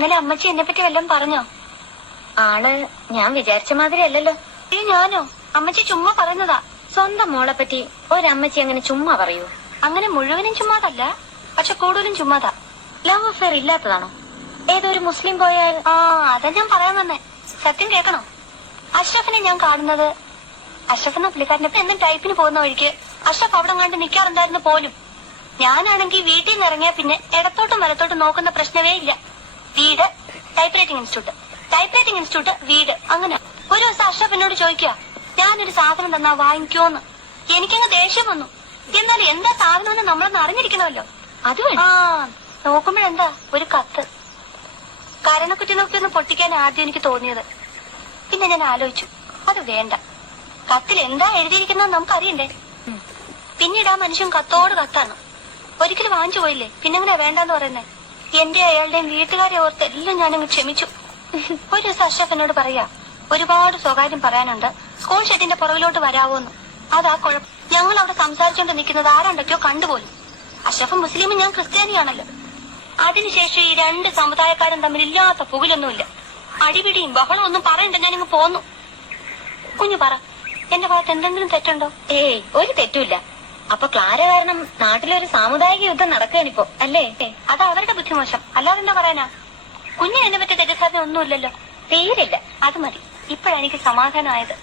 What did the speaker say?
ഇന്നലെ അമ്മച്ചി എന്നെ പറ്റി വല്ലതും പറഞ്ഞോ? ആൾ ഞാൻ വിചാരിച്ച മാതിരി അല്ലല്ലോ. ഏ ഞാനോ? അമ്മച്ചി ചുമ്മാ പറഞ്ഞതാ സ്വന്തം മോളെ പറ്റി ഒരമ്മച്ചി അങ്ങനെ ചുമ്മാ പറയൂ. അങ്ങനെ മുഴുവനും ചുമ്മാതല്ല പക്ഷെ കൂടുതലും ചുമ്മാതാ. Love affair ഇല്ലാത്തതാണോ? ഏതൊരു മുസ്ലിം പോയാൽ ആ അതാ ഞാൻ പറയാൻ വന്നേ. സത്യം കേൾക്കണോ? അഷ്റഫിനെ ഞാൻ കാണുന്നത് അഷ്റഫ് എന്ന പുള്ളിക്കാരന്റെ എന്നും ടൈപ്പിന് പോകുന്ന വഴിക്ക് അഷ്റഫ് അവിടെ കണ്ട് നിൽക്കാറുണ്ടായിരുന്നു പോലും. ഞാനാണെങ്കിൽ വീട്ടിൽ നിന്ന് ഇറങ്ങിയ പിന്നെ ഇടത്തോട്ടും വലത്തോട്ടും നോക്കുന്ന പ്രശ്നമേ ഇല്ല. വീട് type writing institute type writing institute വീട്. അങ്ങനെ. ഒരു ദിവസം അഷ്റഫ് എന്നോട് ചോദിക്കുക ഞാനൊരു സാധനം തന്നാ വാങ്ങിക്കോന്ന്? എനിക്കങ്ങ് ദേഷ്യം വന്നു. എന്നാൽ എന്താ സാധനം എന്ന് നമ്മളൊന്ന് അറിഞ്ഞിരിക്കണമല്ലോ. അത് ആ നോക്കുമ്പോഴെന്താ? ഒരു കത്ത്. കരണക്കുറ്റി നോക്കി ഒന്ന് പൊട്ടിക്കാൻ ആദ്യം എനിക്ക് തോന്നിയത്. പിന്നെ ഞാൻ ആലോചിച്ചു അത് വേണ്ട. കത്തിൽ എന്താ എഴുതിയിരിക്കുന്നത് നമുക്ക് അറിയണ്ടേ പിന്നീട് ആ മനുഷ്യൻ കത്തോട് കത്താണ്. ഒരിക്കലും വാങ്ങിച്ചു പോയില്ലേ? പിന്നെങ്ങനെയാ വേണ്ടെന്ന് പറയുന്നേ? എന്റെ അയാളുടെയും വീട്ടുകാരെ ഓർത്ത് എല്ലാം ഞാനങ്ങ് ക്ഷമിച്ചു. ഒരു ദിവസം അഷ്റഫിനോട് പറയാ ഒരുപാട് സ്വകാര്യം പറയാനുണ്ട്. സ്കൂൾ ഷെഡിന്റെ പുറകിലോട്ട് വരാവോന്ന്. അതാ കുഴപ്പം. ഞങ്ങൾ അവിടെ സംസാരിച്ചുകൊണ്ട് നിൽക്കുന്നത് ആരാണ്ടൊക്കെയോ കണ്ടുപോലും. അഷ്റഫ് മുസ്ലിമും ഞാൻ ക്രിസ്ത്യാനിയാണല്ലോ. അതിനുശേഷം ഈ രണ്ട് സമുദായക്കാരും തമ്മിൽ ഇല്ലാത്ത പുകിലൊന്നുമില്ല. അടിപിടിയും ബഹളം ഒന്നും പറയണ്ട ഞാനിങ്ങ് പോന്നു. കുഞ്ഞു പറ എന്റെ ഭാഗത്ത് എന്തെങ്കിലും തെറ്റുണ്ടോ? ഏയ് ഒരു തെറ്റുമില്ല. അപ്പൊ ക്ലാര കാരണം നാട്ടിലൊരു സാമുദായിക യുദ്ധം നടക്കാനിപ്പോ അല്ലേ? അത് അവരുടെ ബുദ്ധിമോശം അല്ലാതെ എന്താ പറയാനാ? കുഞ്ഞിന് എന്നെ പറ്റിയ തെറ്റിദ്ധാരണ ഒന്നുമില്ലല്ലോ പേരില്ല. അത് മതി. ഇപ്പോഴെനിക്ക് സമാധാനമായത്.